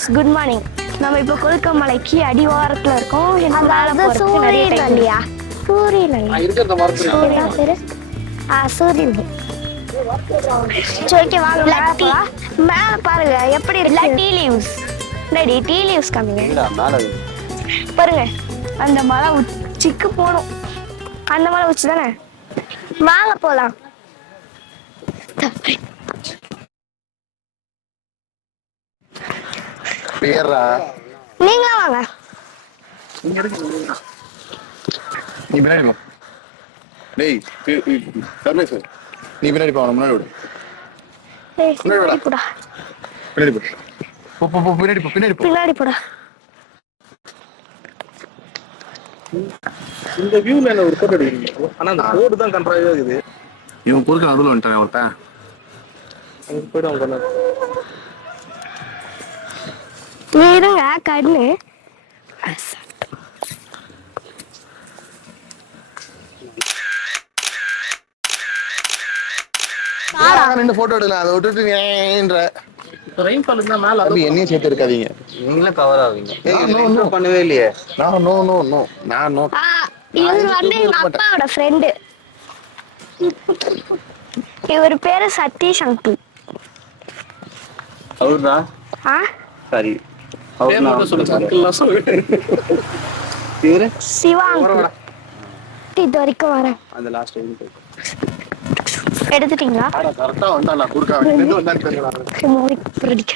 Guys good morning. நம்ம இப்போ கொல்கமலைக்கு அடிவாரத்தில் இருக்கோம். சூரியன் இல்லையா? சூரியன் மேல பாருங்க எப்படி இருக்கு. டீ லீவ்ஸ் டீ லீவ்ஸ் காமிங்க பாருங்க. அந்த மலை உச்சிக்கு போகணும். அந்த மலை உச்சி தானே, வாங்க போலாம். நீங்களா வாங்க. நீ பின்னாடி போ. டேய் கருணேஸ்வர், நீ பின்னாடி போ. முன்னாடி விடு. பின்னாடி போடா. பின்னாடி போ. போ போ போ பின்னாடி போ. பின்னாடி போ. பின்னாடி போடா. இந்த வியூல என்ன ஒரு போட்டோ எடுக்கணும். ஆனா அந்த கோடு தான் கண்ட்ராவியா இருக்குது. இவன் குறுக்க நடுவில் வந்துட்டான் ஒருத்தன். அங்க போய்ட்டு அவங்க இருங்க கண்ணு. ரெண்டு போட்டோ எடுக்கலாம். அதை விட்டுட்டு ரெயின் ஃபால் இருந்தா மேல என்னையும் சேர்த்து இருக்காதீங்க. நீங்களும் கவர் ஆவீங்க. பண்ணவே இல்லையே. நான் நோ நோ நோ நான் நோ. இவர் வந்து எங்க அப்பாவோட ஃப்ரெண்டு. இவர் பேரு சதீஷ் அங்கிள். அவர்தா? சரி. அவர் மட்டும் சொல்லுங்க. அங்கிள்லாம் சொல்லுங்க. இவரு சிவா அங்கிள். இது வரைக்கும் வரேன். அந்த லாஸ்ட் டைம் எடுத்துட்டீங்களா? கரெக்டா வந்தானா குறுக்கா வந்து வந்தான்னு தெரியல. மோரி புரடிக்க.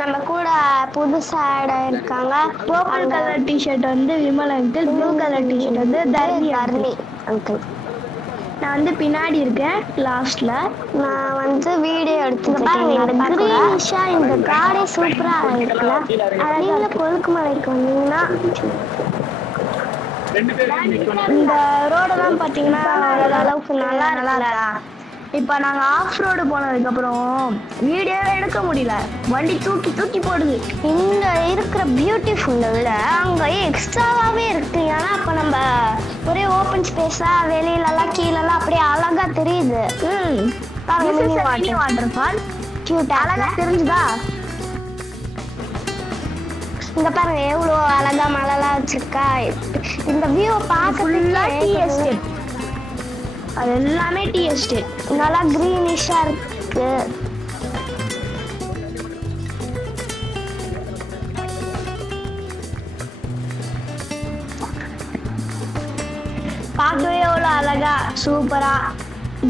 நம்ம கூட புதுசா ஆட் ஆயிருக்காங்க. பர்பிள் கலர் டிஷர்ட் வந்து Vimal uncle, blue colour T-shirt வந்து தர்ணி அங்கிள். நான் வந்து பின்னாடி இருக்கேன் லாஸ்ட்ல. நான் வந்து வீடியோ எடுத்துருக்கேன். கிரீனிஷா இந்த காடே சூப்பரா இருக்குல்ல. நீங்க கொழுக்குமலைக்கு வந்தீங்கன்னா இந்த ரோடெல்லாம் பாத்தீங்கன்னா அளவுக்கு நல்லா இருக்கா. இப்ப நாங்க ஆஃப் ரோடு போனதுக்கு அப்புறம் வீடியோவே எடுக்க முடியல. வண்டி தூக்கி தூக்கி போடுது. இங்க இருக்கிற பியூட்டிஃபுல்லை விட அங்க எக்ஸ்ட்ராவாவே இருக்கு. ஏன்னா அப்ப நம்ம ஒரே ஓப்பன் ஸ்பேஸா வெளியிலலாம் கீழெல்லாம் அப்படியே அழகா தெரியுது. வாட்டர் ஃபால் கியூட் அழகா தெரிஞ்சுதா? இங்க பாருங்க எவ்வளோ அழகா மழைலாம் வச்சிருக்கா. இந்த வியூ பார்க்க அது எல்லாமே டீ எஸ்டேட். நல்லா கிரீனிஷா இருக்கு. பார்க்கவே எவ்வளோ அழகா சூப்பரா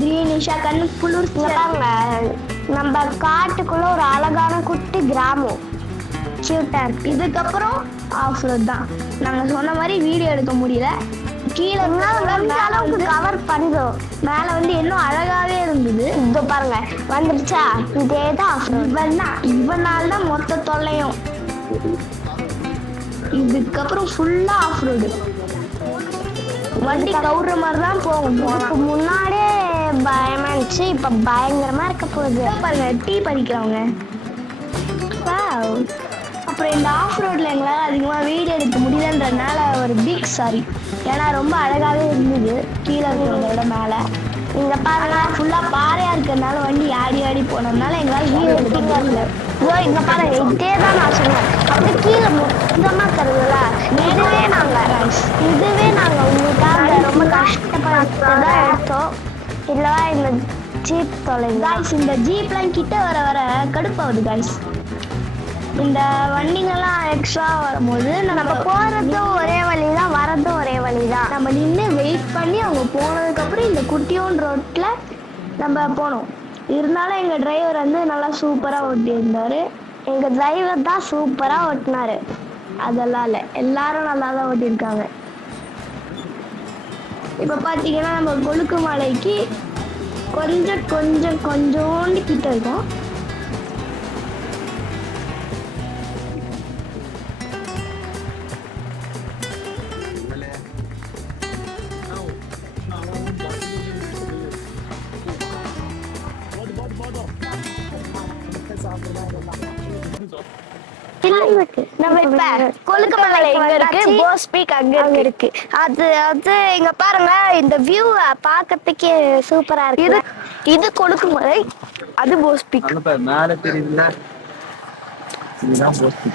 கிரீனிஷா கண்ணு குளிர்ச்சியாங்க. நம்ம காட்டுக்குள்ள ஒரு அழகான குட்டி கிராமம் கியூட்டா இருக்கு. இதுக்கப்புறம் ஆஃப் ரோட் தான். நாங்க சொன்ன மாதிரி வீடியோ எடுக்க முடியல. கீழே அளவுக்கு கவர் பண்ணுறோம். மேல வந்து இன்னும் அழகாவே இருந்தது. இதோ பாருங்க வந்துருச்சா. இதேதான் இவனால தான் மொத்த தொல்லையும். இதுக்கப்புறம் ஃபுல்லா ஆஃப் ரோடு. வண்டி கவுற மாதிரி தான் போகும். முன்னாடியே பயமா இருந்துச்சு, இப்ப பயங்கரமா இருக்க போகுது. பாருங்க டீ பறிக்கிறவங்க. அப்புறம் இந்த ஆஃப் ரோட்ல எங்களால் அதிகமாக வீடியோ எடுக்க முடியலன்றதுனால ஒரு பிக் சாரி. ஏன்னா ரொம்ப அழகாகவே இருந்தது கீழே இருக்கிறவங்களோட மேலே. இங்கே பாருங்க ஃபுல்லாக பாறையாக இருக்கிறதுனால வண்டி ஆடி ஆடி போனதுனால எங்களால் வீடியோ எடுக்க முடியல. இதோ இங்கே பாருங்க இதே தான் நான் சொன்னேன். அப்படி கீழே மொத்தமாக தருதுல. இதுவே நாங்கள் உங்களுக்காக ரொம்ப கஷ்டப்பட்டு தான் எடுத்தோம். இல்லை இந்த ஜீப் தொலை காய்ஸ். இந்த ஜீப்லாம் கிட்ட வர வர கடுப்பாகுது காய்ஸ். இந்த வண்டிங்கெல்லாம் எக்ஸ்ட்ரா வரும்போது நம்ம போறதும் ஒரே வழிதான், வரதும் ஒரே வழிதான். நம்ம நின்று வெயிட் பண்ணி அவங்க போனதுக்கப்புறம் இந்த குட்டியோன் ரோட்ல நம்ம போனோம். இருந்தாலும் எங்க டிரைவர் வந்து நல்லா சூப்பரா ஓட்டி இருந்தாரு. எங்க டிரைவர் தான் சூப்பரா ஓட்டினாரு. அதெல்லாம் இல்லை, எல்லாரும் நல்லா தான் ஓட்டியிருக்காங்க. இப்ப பாத்தீங்கன்னா நம்ம கொழுக்குமலைக்கு கொஞ்சோண்டு கிட்ட இருக்கும். நம்ம இப்ப கொழுக்குமலை எங்க இருக்கு, போஸ் பீக் அங்க இருக்கு. அது அது இங்க பாருங்க, இந்த வியூ பார்க்கிறதுக்கே சூப்பரா இருக்கு. இது கொழுக்குமலை, அது போஸ் பீக். மேல தெரியுதுல்ல, இதுதான் போஸ்ட்.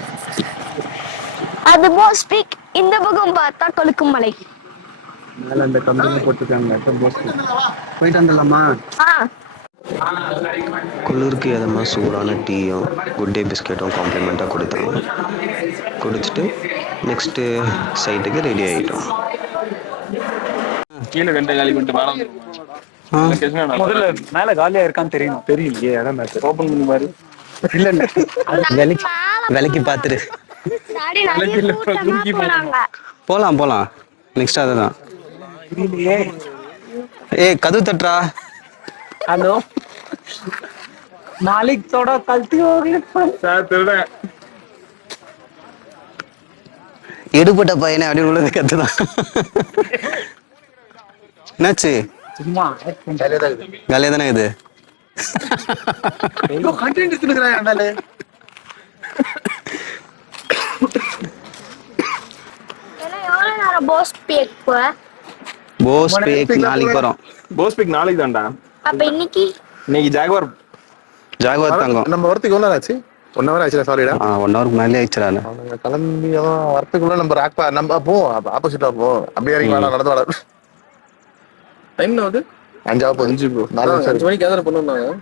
அது போஸ் பீக். இந்த பக்கம் பார்த்தா கொழுக்குமலை. மேல அந்த கம்பெனி போட்டுருக்காங்க போஸ்ட். போயிட்டு வந்துடலாமா? குளிருக்கு எதமா சூடான டீயும் குட் டே பிஸ்கெட்டும் காம்ப்ளிமெண்ட்டாக கொடுத்தாங்க. குடிச்சிட்டு நெக்ஸ்ட்டு சைட்டுக்கு ரெடி ஆகிட்டோம். கீழே ரெண்டு காலி பண்ணிட்டு மேல முதல்ல மேல காலியா இருக்கான்னு தெரியணும். தெரியலையே, அதான் ஓபன் பண்ணி பாரு. இல்ல இல்ல விலைக்கு பார்த்துரு. போகலாம் போகலாம். நெக்ஸ்ட் அதுதான். ஏய் கதவு தட்டுறா. ஹலோ, मालिक थोड़ा गलती हो गई सर. எடுபட்ட பையனை அப்படின்னு உள்ளது கத்துதான். என்னாச்சு? சும்மா காலியா தானே இது. போஸ் பேக் நாளைக்கு வரோம். போஸ் பிக் நாளைக்கு தான்டா. அப்ப இன்னைக்கு ஜாகுவார் தங்கம். நம்ம வரத்துக்கு எவ்வளோ ஆச்சு? 1 hour ஆச்சுடா. சாரிடா, 1 hour மேலே ஆயிடுச்சுடா. கிளம்பி வரத்துக்குள்ள நம்ம ராக் நம்ம போ ஆப்போசிட்டா போ. அப்படியே இறங்கி வேணா நடந்து வர. டைம் வந்து 5 ஆகும். 5 ப்ரோ. 4 மணிக்கு கேதர் பண்ணுவாங்க.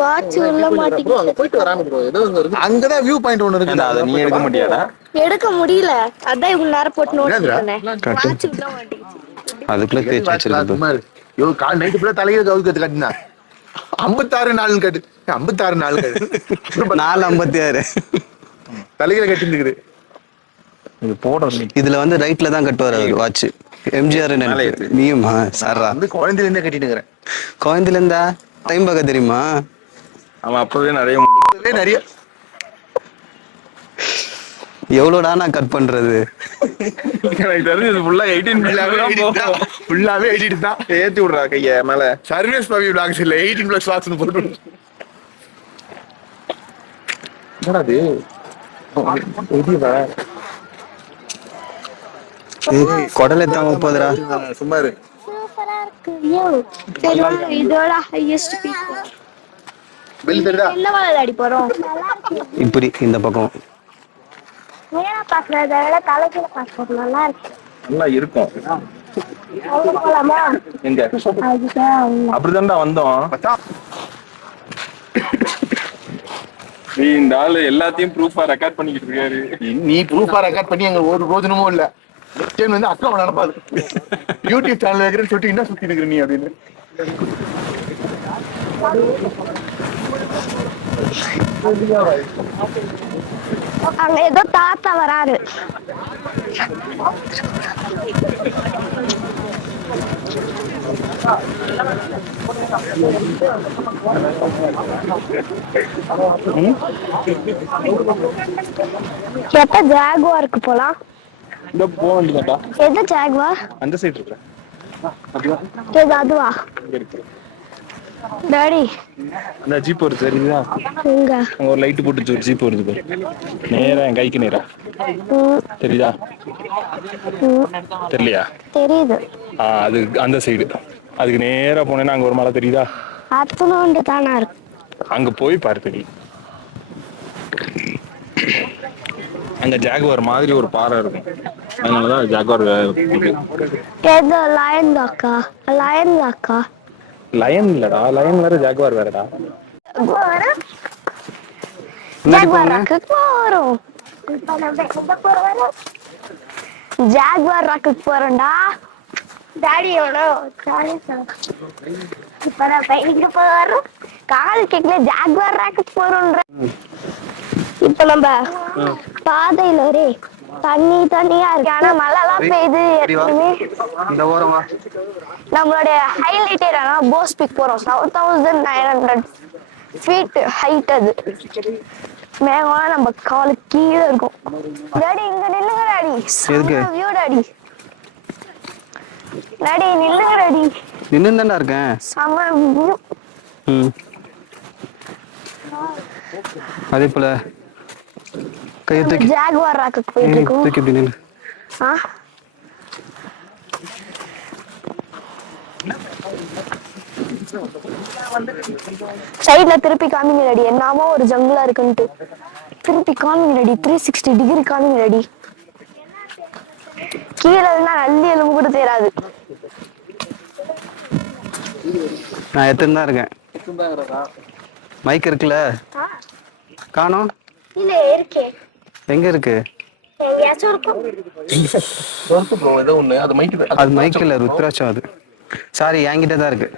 வாட்ச் உள்ள மாட்டிக்கிட்டு அங்க போயிட்டு வராம ப்ரோ. ஏதோ அங்கதான் வியூ பாயிண்ட் ஒன்னு இருக்கு. அத நீ எடுக்க முடியாதா? எடுக்க முடியல. அதான் இவ்வளவு நேரம் போட்டு நோட் பண்ணேன். வாட்ச் உள்ள மாட்டிக்கிச்சு. அதுக்குள்ள தேய்ச்சி வச்சிருக்கு. யோ கால் நைட் ஃபுல்லா தலையில கவுத்து கட்டினா 56 நாள் கட்டு. 56 நாள் கட்டு. 4:56 தலையில கட்டி இருக்குது. இது போடுறது. இதுல வந்து ரைட்ல தான் கட்டுவார் அவர் வாட்ச். எம்ஜிஆர் நீயுமா? சாரா வந்து குழந்தையில இருந்தே கட்டிட்டு இருக்கிறேன். குழந்தையில இருந்தா டைம் பார்க்க தெரியுமா? அவன் அப்பவே நிறைய எவ்வளோடா நான் கட் பண்றது? எனக்கு தெரிஞ்சது ஃபுல்லா 18 ஃபுல்லாவே எடிட் தான். ஏத்தி விடுறா கைய மேல. சர்வீஸ் பவி vlogs இல்ல 18+ vlogs போட்டு. என்னடா இது? ஓடிவா. கொடலை தாங்க போதுடா. சும்மா இரு. சூப்பரா இருக்கு. யோ சரி, இதோட ஹையஸ்ட் பீக். பில் தெரியுதா? என்ன வாழை அடி போறோம். இப்படி இந்த பக்கம் நேரா பாக்குறத விட தலைகீழ பாக்குறது நல்லா இருக்கு. நல்லா இருக்கும். அங்க போலாமா? எங்க? அப்படிதான்டா வந்தோம். இந்த ஆளு எல்லாத்தையும் ப்ரூஃபா ரெக்கார்ட் பண்ணிக்கிட்டு இருக்காரு. நீ ப்ரூஃபா ரெக்கார்ட் பண்ணி அங்க ஒரு ரோஜனமும் இல்ல. நெக்ஸ்ட் வந்து அக்கா நடப்பாது. யூடியூப் சேனல் வைக்கிறேன்னு சொல்லிட்டு என்ன சுத்தி இருக்கிற நீ அப்படின்னு. அங்க ஏதோ தாத்தா வராரு. எப்ப ஜாகுவாருக்கு போலாம்? இந்த போக வேண்டியதாடா. எது ஜாகுவார்? அந்த சைடு இருக்கு. எது அதுவா? இருக்கு. டாடி அந்த ஜீப் வருது தெரியுதா? எங்க? அங்க ஒரு லைட் போட்டு ஒரு ஜீப் வருது பாரு. நேரா என் கைக்கு நேரா. தெரியுதா? தெரியலையா? தெரியுது. அது அந்த சைடு. அதுக்கு நேரா போனேன்னா அங்க ஒரு மலை தெரியுதா? அத்தனோண்டு தானா இருக்கு. அங்க போய் பாரு தெரியும். அங்க ஜாகுவார் மாதிரி ஒரு பாறை இருக்கும். அதனாலதான் ஜாகுவார். எது லயன் லாக்கா? லயன் லாக்கா? லயன் இல்லடா. லயன் வேற ஜாகுவார் வேறடா. ஜாகுவார் ராக்குக்கு போறோம். ஜாகுவார் ராக்குக்கு போறோம்டா. டாடியோட இப்பதான் பைக்கு போறோம். கால் கேக்கல ஜாகுவார் ராக்குக்கு போறோம்ன்ற. இப்ப நம்ம பாதையில ஒரே தண்ணியா இருக்கு. ஆனா மழை எல்லாம் பெய்யுது. இந்த ஓரமா நம்மளுடைய ஹைலைட் ஏரியா போஸ் பீக் போறோம். 7900 ஃபீட் ஹைட். அது மேகம் நம்ம காலு கீழே இருக்கும். டாடி இங்க நில்லுங்க டாடி. View daddy. டாடி நில்லுங்க டாடி. நின்னு தான்டா இருக்கேன். சம வியூ. அதே போல கையை தூக்கி ஜாகுவார் ராக்குக்கு போயிட்டு இருக்கோம். தூக்கி இப்படி நில்லு. ஆ சைட்ல திருப்பி காமிங்க ரெடி. என்னமோ ஒரு ஜங்குலா இருக்குன்ட்டு திருப்பி காமிங்க ரெடி. 360 டிகிரி காமிங்க ரெடி. கீழே இருந்தா நல்லி எலும்பு கூட தேராது. நான் எத்தனை தான் இருக்கேன். மைக் இருக்குல்ல காணோம். இல்ல இருக்கே. எங்க இருக்கு? எங்கேயாச்சும் இருக்கும். அது மைக் இல்ல ருத்ராட்சம். அது சாரி என்கிட்ட தான் இருக்கு.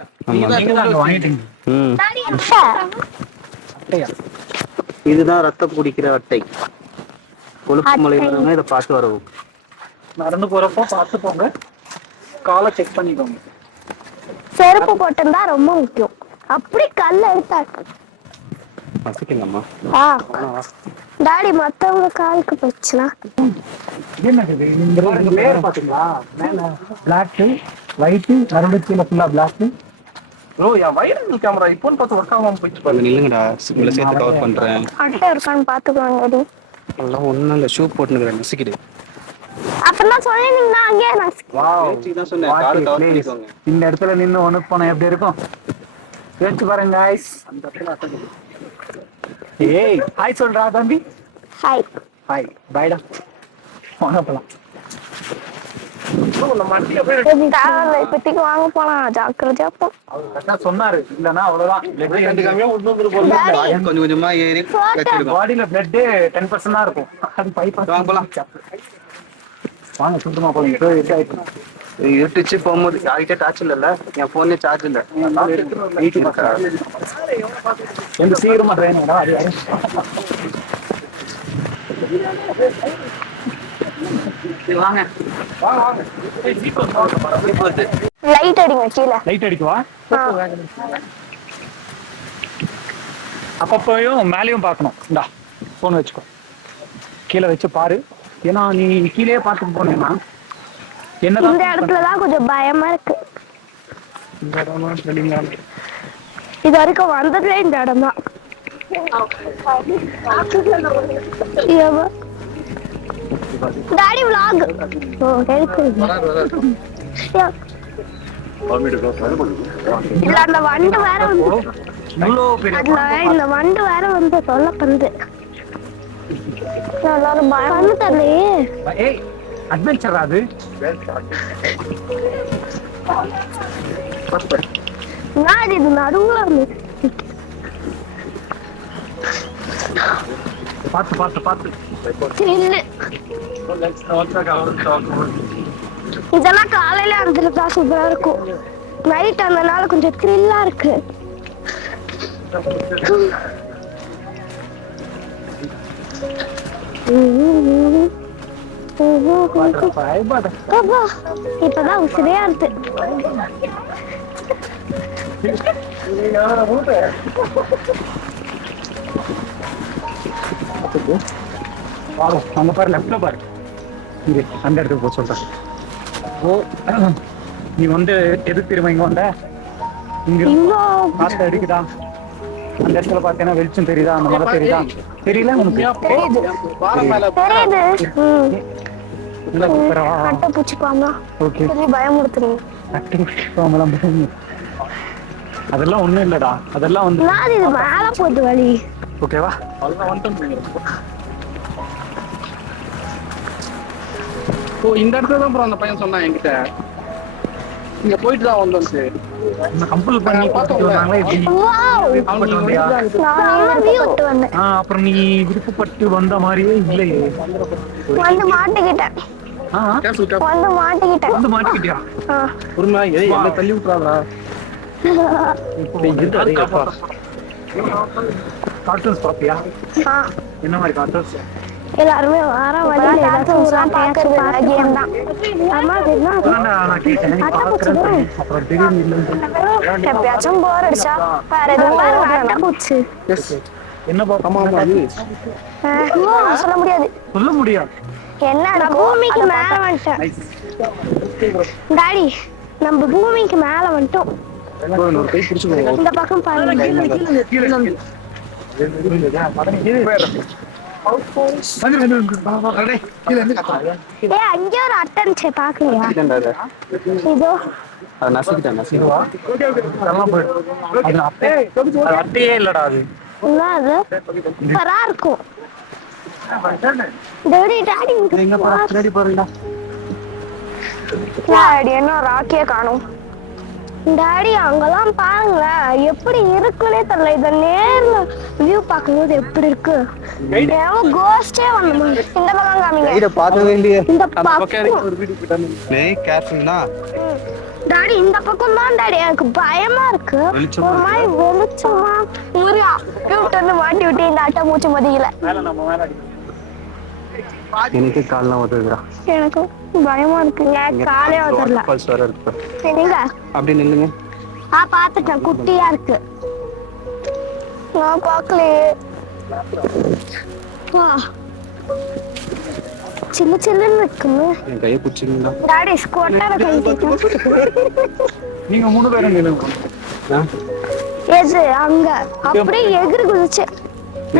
இதுதான் ரத்தம் குடிக்கிற அட்டை. கொழுப்பு மலையில இதை பார்த்து வரவும். நடந்து போறப்போ பார்த்து போங்க. காலை செக் பண்ணிக்கோங்க. செருப்பு போட்டிருந்தா ரொம்ப முக்கியம். அப்படி கல்ல எடுத்தாங்க. வசிக்கலாமா? டாடி மத்தவங்க காலுக்கு போச்சுனா என்னது இந்த பேர் பாத்தீங்களா? மேல பிளாக் ஒயிட் நடுவுல ஃபுல்லா பிளாக். ப்ரோ என் வைரல் கேமரா இப்போன்னு பார்த்து ஒர்க் ஆகாம போயிட்டு பாருங்க. நில்லுங்கடா, உங்களை சேர்த்து கவர் பண்றேன். அட்டை இருக்கான்னு பாத்துக்கோங்க டாடி. அதெல்லாம் ஒண்ணும் இல்ல, ஷூ போட்டுக்கிறேன். நசிக்கிடு. அப்பதான் சொன்னீங்கன்னா அங்கே நான் தான் சொன்னேன், காலை கவர் பண்ணிக்கோங்க. இந்த இடத்துல நின்னு ஒண்ணுக்கு போனா எப்படி இருக்கும் யோசிச்சு பாருங்க guys. ஏய் ஹாய் சொல்றா தம்பி. ஹாய் ஹாய் பைடா. வாங்க போலாம். இப்பத்திக்கு வாங்க போலாம். ஜாக்கிரதையா போ. சொன்னாரு இல்லன்னா அவ்வளவுதான். கொஞ்சம் கொஞ்சமா ஏறி பாடியில பிளட் 10% தான் இருக்கும். அது 5% போலாம். வாங்க சுத்தமா போலாம். இருட்டுச்சு போகும்போது யார்கிட்ட டார்ச் இல்ல. என் போன்ல சார்ஜ் இல்ல. எந்த சீக்கிரமா ட்ரெயின் வாங்க லைட் அடிங்க கீழே. லைட் அடிக்குவா? அப்பப்பயும் மேலேயும் பார்க்கணும். இந்தா போன் வச்சுக்கோ, கீழே வச்சு பாரு. ஏன்னா நீ கீழே பார்த்துட்டு போனேன்னா இந்த இடத்துலதான் கொஞ்சம் பயமா இருக்கு. இது வரைக்கும் வந்ததுல இந்த இடம் தான். Daddy vlog. ஓ எடுத்து. இல்ல அந்த வண்டு வேற வந்து. அதுல இந்த வண்டு வேற வந்து சொல்ல பந்து. எல்லாரும் பயந்து தரலையே. ஏய் அட்வென்ச்சர் அது. நான் இது நடுவுல பார்த்து பார்த்து பார்த்து இல்ல. இதெல்லாம் காலையில அந்தா சூப்பரா இருக்கும். நைட் அந்தனால கொஞ்சம் த்ரில்லா இருக்கு. இப்பதான் உசிரியா இருக்கு. அங்க பாரு, லெஃப்ட்ல பாரு. இங்க அந்த இடத்துக்கு போக சொல்றேன். ஓ நீ வந்து எதுக்கு தெரியுமா இங்க வந்த? இங்க காத்து அடிக்குதா? அந்த இடத்துல பாத்தீங்கன்னா வெளிச்சம் தெரியுதா? அந்த மலை தெரியுதா? தெரியல உனக்கு? அட்டை பூச்சி பாம்பா பயமுறுத்துறீங்க. அதெல்லாம் ஒண்ணும் இல்லடா. அதெல்லாம் வந்து இது மேல போகுது வழி. ஓகேவா? ஓ இந்த இடத்துல தான் ப்ரோ அந்த பையன் சொன்னான் என்கிட்ட. இங்க போயிட்டு தான் வந்தோம். கம்பல் பண்ணி பார்த்துட்டு வந்தாங்களே. அப்புறம் நீ விருப்பப்பட்டு வந்த மாதிரியே இல்லையே. வந்து மாட்டிக்கிட்டேன். வந்து மாட்டிக்கிட்டியா? பொறுமை என்ன தள்ளி விட்டுறாங்களா? கார்ட்டூன்ஸ் பாப்பியா? என்ன மாதிரி கார்ட்டூன்ஸ்? எல்லாருமே வர வழியில ஏதாச்சும் பாக்குறது கேம் தான். அம்மா எப்பயாச்சும் போர் அடிச்சா வேற எதுவும் அட்டை பூச்சி. என்ன பாக்கமா? சொல்ல முடியாது. சொல்ல முடியாது. என்ன பூமிக்கு மேல வந்துட்டேன் டாடி. நம்ம பூமிக்கு மேல வந்துட்டோம். இந்த பக்கம் பாருங்க. ஏய் அங்கே ஒரு அட்டன்ஸ் பாக்கலையா இதோ அது நசிக்கிட்டேன் அட்டையே இல்லடா அது. என்ன அது சரா இருக்கும் டேடி டாடி எங்க போறா பின்னாடி போறீங்களா? டாடி என்ன ராக்கிய காணும் டாடி அங்கெல்லாம் பாருங்க எப்படி இருக்குன்னே தெரியல இத நேர்ல வியூ பார்க்கும்போது எப்படி இருக்கு கோஸ்டே வந்து இந்த பக்கம் காமிங்க பார்க்கவே இல்லையே. இந்த அந்த பக்கம் பக்கம் இறங்கி ஒரு வீடியோ போட்டாங்க. டேய் கேர்ஃபுல்டா. டாடி இந்த பக்கம் தான் டாடி எனக்கு பயமா இருக்கு ஒரு மாதிரி வெளிச்சமா முருகா விட்டு மாட்டி விட்டு இந்த அட்டை மூச்சு மதியில மேல நம்ம மேல அடிக்கும். எனக்கு கால்லாம் உதவுதுடா. எனக்கு பயமா இருக்குங்க காலே வரல பல்ஸ் வர இருக்கு. சரிங்க அப்படி நில்லுங்க. பாத்துட்டேன் குட்டியா இருக்கு நான் பாக்கலையே சின்ன சில்லுன்னு இருக்குங்க என் கையை பிடிச்சிங்களா? டாடி ஸ்குவாட்டால கை நீங்க 3 பேரும் நில்லுங்க. எது அங்க அப்படியே எகிரி குதிச்சு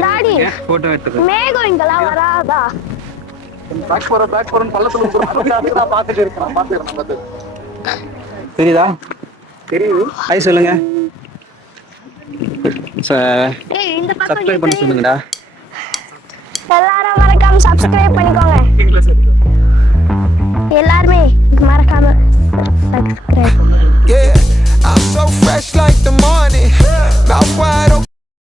டாடி போட்டோ எடுத்துக்க. மேகம் இங்கெல்லாம் வராதா பேக் போறேன் பள்ளத்துல நான் பார்த்துட்டு இருக்கேன். பார்த்து தெரியுதா? தெரியுது. ஹாய் சொல்லுங்க. ஏய் இந்த பக்கம் சப்ஸ்கிரைப் பண்ணி சொல்லுங்கடா. எல்லாரும் மறக்காம சப்ஸ்கிரைப் பண்ணிக்கோங்க எல்லாருமே மறக்காம subscribe Yeah, I'm so fresh like the morning. Mouth wide